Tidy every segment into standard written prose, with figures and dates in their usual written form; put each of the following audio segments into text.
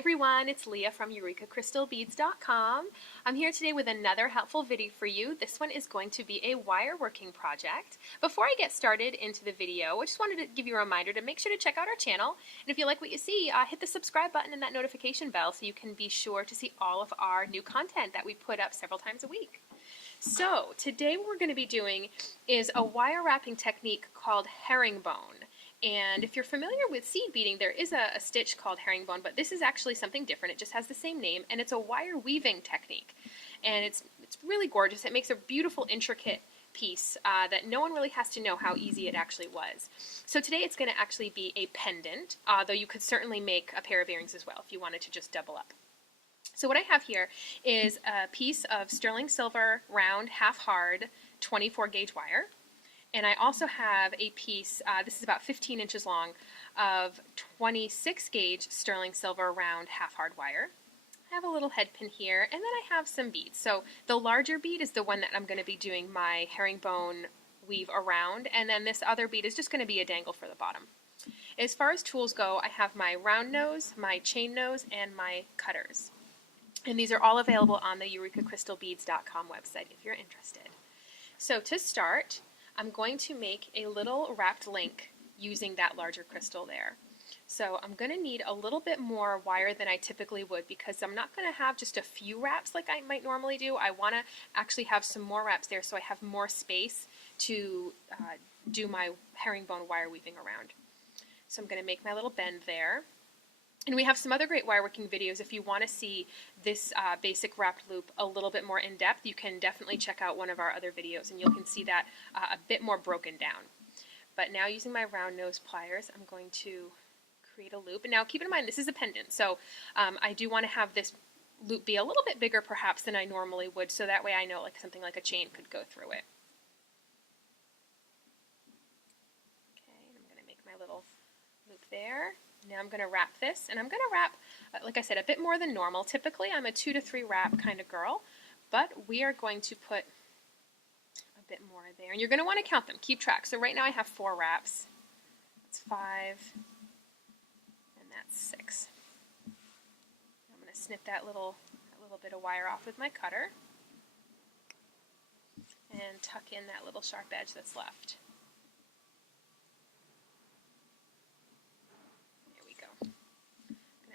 everyone, it's Leah from EurekaCrystalBeads.com. I'm here today with another helpful video for you. This one is going to be a wire working project. Before I get started into the video, I just wanted to give you a reminder to make sure to check out our channel. And if you like what you see, hit the subscribe button and that notification bell so you can be sure to see all of our new content that we put up several times a week. So today what we're going to be doing is a wire wrapping technique called herringbone. And if you're familiar with seed beading, there is a stitch called herringbone, but this is actually something different. It just has the same name, and it's a wire weaving technique. And it's really gorgeous. It makes a beautiful, intricate piece that no one really has to know how easy it actually was. So today it's going to actually be a pendant, though you could certainly make a pair of earrings as well if you wanted to just double up. So what I have here is a piece of sterling silver, round, half hard, 24 gauge wire. And I also have a piece, this is about 15 inches long, of 26 gauge sterling silver round half hard wire. I have a little head pin here, and then I have some beads. So the larger bead is the one that I'm going to be doing my herringbone weave around, and then this other bead is just going to be a dangle for the bottom. As far as tools go, I have my round nose, my chain nose, and my cutters. And these are all available on the EurekaCrystalBeads.com website if you're interested. So to start, I'm going to make a little wrapped link using that larger crystal there. So I'm going to need a little bit more wire than I typically would because I'm not going to have just a few wraps like I might normally do. I want to actually have some more wraps there so I have more space to do my herringbone wire weaving around. So I'm going to make my little bend there. And we have some other great wire working videos. If you want to see this basic wrapped loop a little bit more in depth, you can definitely check out one of our other videos and you can see that a bit more broken down. But now using my round nose pliers, I'm going to create a loop. And now keep in mind this is a pendant, so I do want to have this loop be a little bit bigger perhaps than I normally would, so that way I know like something like a chain could go through it. Okay, and I'm going to make my little loop there. Now I'm going to wrap this, and I'm going to wrap, like I said, a bit more than normal. Typically I'm a 2 to 3 wrap kind of girl, but we are going to put a bit more there. And you're going to want to count them, keep track. So right now I have 4 wraps. That's 5, and that's 6. I'm going to snip that little bit of wire off with my cutter and tuck in that little sharp edge that's left.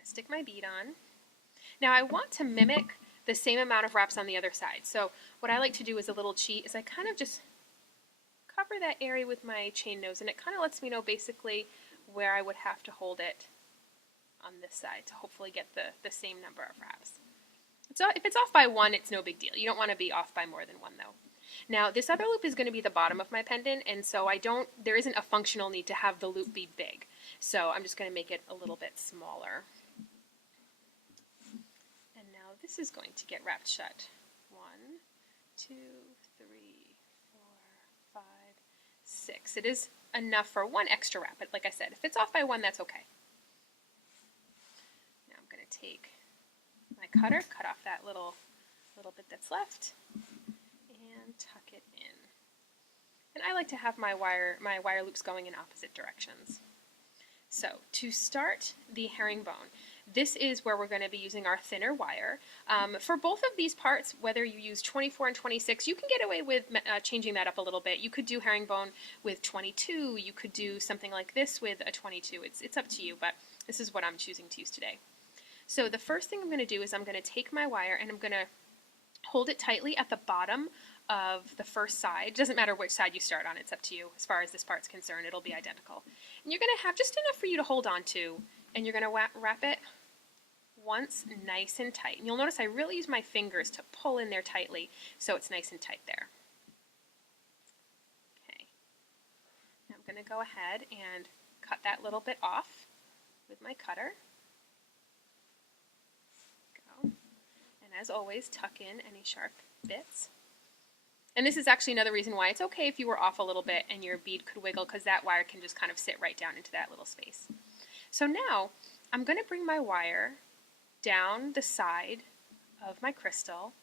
Stick my bead on. Now I want to mimic the same amount of wraps on the other side. So what I like to do as a little cheat is I kind of just cover that area with my chain nose, and it kind of lets me know basically where I would have to hold it on this side to hopefully get the same number of wraps. So if it's off by 1, it's no big deal. You don't want to be off by more than 1 though. Now this other loop is going to be the bottom of my pendant, and so there isn't a functional need to have the loop be big. So I'm just going to make it a little bit smaller. This is going to get wrapped shut. 1, 2, 3, 4, 5, 6. It is enough for 1 extra wrap, but like I said, if it's off by 1, that's okay. Now I'm going to take my cutter, cut off that little bit that's left, and tuck it in. And I like to have my wire loops going in opposite directions. So to start the herringbone, this is where we're going to be using our thinner wire. For both of these parts, whether you use 24 and 26, you can get away with changing that up a little bit. You could do herringbone with 22, you could do something like this with a 22. It's up to you, but this is what I'm choosing to use today. So the first thing I'm going to do is I'm going to take my wire and I'm going to hold it tightly at the bottom of the first side. It doesn't matter which side you start on, it's up to you. As far as this part's concerned, it'll be identical. And you're going to have just enough for you to hold on to, and you're going to wrap it once nice and tight. And you'll notice I really use my fingers to pull in there tightly so it's nice and tight there. Okay. Now I'm going to go ahead and cut that little bit off with my cutter. Go. And as always, tuck in any sharp bits. And this is actually another reason why it's okay if you were off a little bit and your bead could wiggle, because that wire can just kind of sit right down into that little space. So now I'm going to bring my wire down the side of my crystal,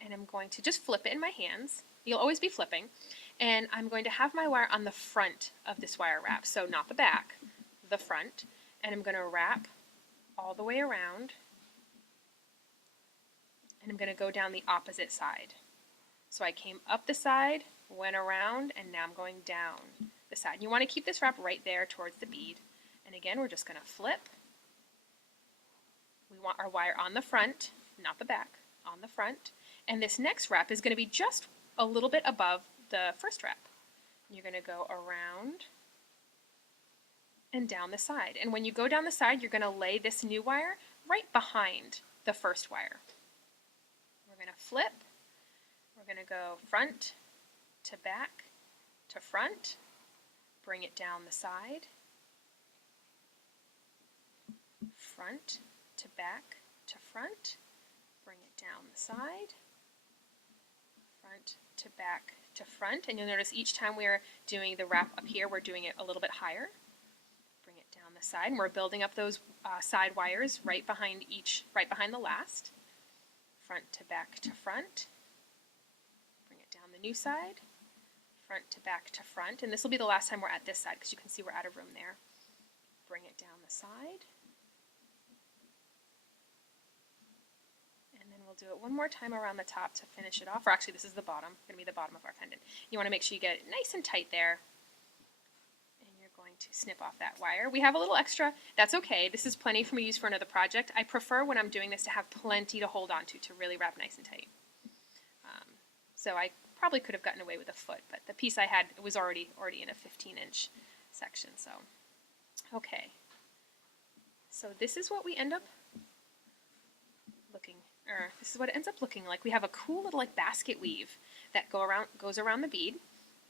and I'm going to just flip it in my hands. You'll always be flipping. And I'm going to have my wire on the front of this wire wrap, so not the back, the front. And I'm going to wrap all the way around and I'm going to go down the opposite side. So I came up the side, went around, and now I'm going down the side. You want to keep this wrap right there towards the bead. And again, we're just going to flip. We want our wire on the front, not the back, on the front. And this next wrap is going to be just a little bit above the first wrap. You're going to go around and down the side. And when you go down the side, you're going to lay this new wire right behind the first wire. We're going to flip. We're going to go front to back to front. Bring it down the side. Front to back to front. Bring it down the side. Front to back to front. And you'll notice each time we're doing the wrap up here, we're doing it a little bit higher. Bring it down the side, and we're building up those side wires right behind the last. Front to back to front. Bring it down the new side. Front to back to front. And this will be the last time we're at this side because you can see we're out of room there. Bring it down the side. And then we'll do it one more time around the top to finish it off. Or actually, this is the bottom. It's going to be the bottom of our pendant. You want to make sure you get it nice and tight there. And you're going to snip off that wire. We have a little extra. That's okay. This is plenty for me to use for another project. I prefer when I'm doing this to have plenty to hold on to really wrap nice and tight. So I probably could have gotten away with a foot, but the piece I had was already in a 15-inch section. So, okay. So this is what we end up looking. This is what it ends up looking like. We have a cool little like basket weave that goes around the bead.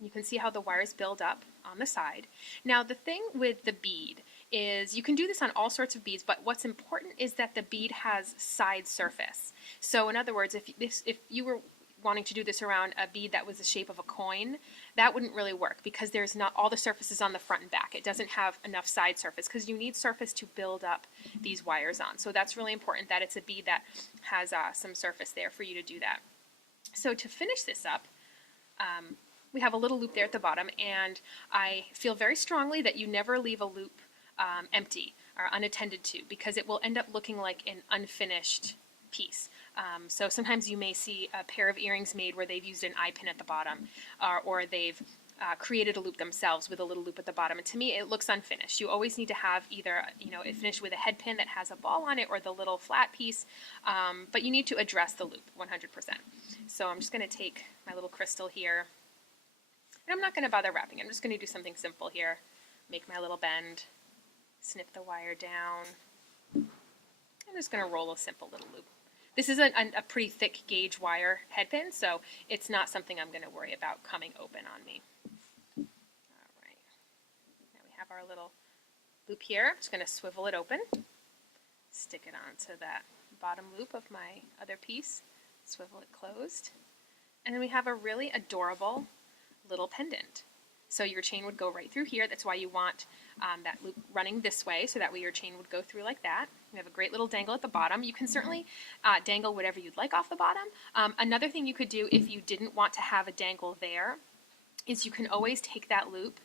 You can see how the wires build up on the side. Now the thing with the bead is you can do this on all sorts of beads, but what's important is that the bead has side surface. So in other words, if you were wanting to do this around a bead that was the shape of a coin, that wouldn't really work because there's not all the surfaces on the front and back. It doesn't have enough side surface because you need surface to build up these wires on. So that's really important that it's a bead that has some surface there for you to do that. So to finish this up, we have a little loop there at the bottom, and I feel very strongly that you never leave a loop empty or unattended to because it will end up looking like an unfinished piece. So sometimes you may see a pair of earrings made where they've used an eye pin at the bottom, or they've created a loop themselves with a little loop at the bottom. And to me, it looks unfinished. You always need to have either it finished with a head pin that has a ball on it or the little flat piece, but you need to address the loop 100%. So I'm just going to take my little crystal here, and I'm not going to bother wrapping. I'm just going to do something simple here. Make my little bend, snip the wire down. I'm just going to roll a simple little loop. This is a pretty thick gauge wire head pin, so it's not something I'm going to worry about coming open on me. All right. Now we have our little loop here. I'm just going to swivel it open, stick it onto that bottom loop of my other piece, swivel it closed, and then we have a really adorable little pendant. So your chain would go right through here. That's why you want that loop running this way, so that way your chain would go through like that. We have a great little dangle at the bottom. You can certainly dangle whatever you'd like off the bottom. Another thing you could do if you didn't want to have a dangle there is you can always take that loop,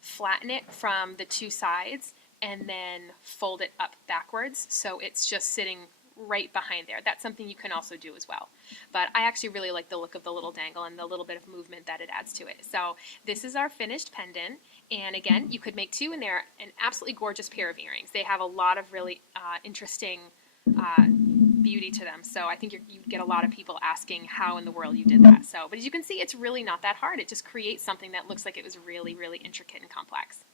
flatten it from the two sides, and then fold it up backwards so it's just sitting right behind there. That's something you can also do as well. But I actually really like the look of the little dangle and the little bit of movement that it adds to it. So this is our finished pendant. And again, you could make two, and they're an absolutely gorgeous pair of earrings. They have a lot of really interesting beauty to them. So I think you'd get a lot of people asking how in the world you did that. So, but as you can see, it's really not that hard. It just creates something that looks like it was really, really intricate and complex.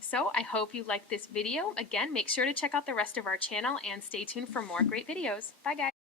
So I hope you liked this video. Again, make sure to check out the rest of our channel and stay tuned for more great videos. Bye guys.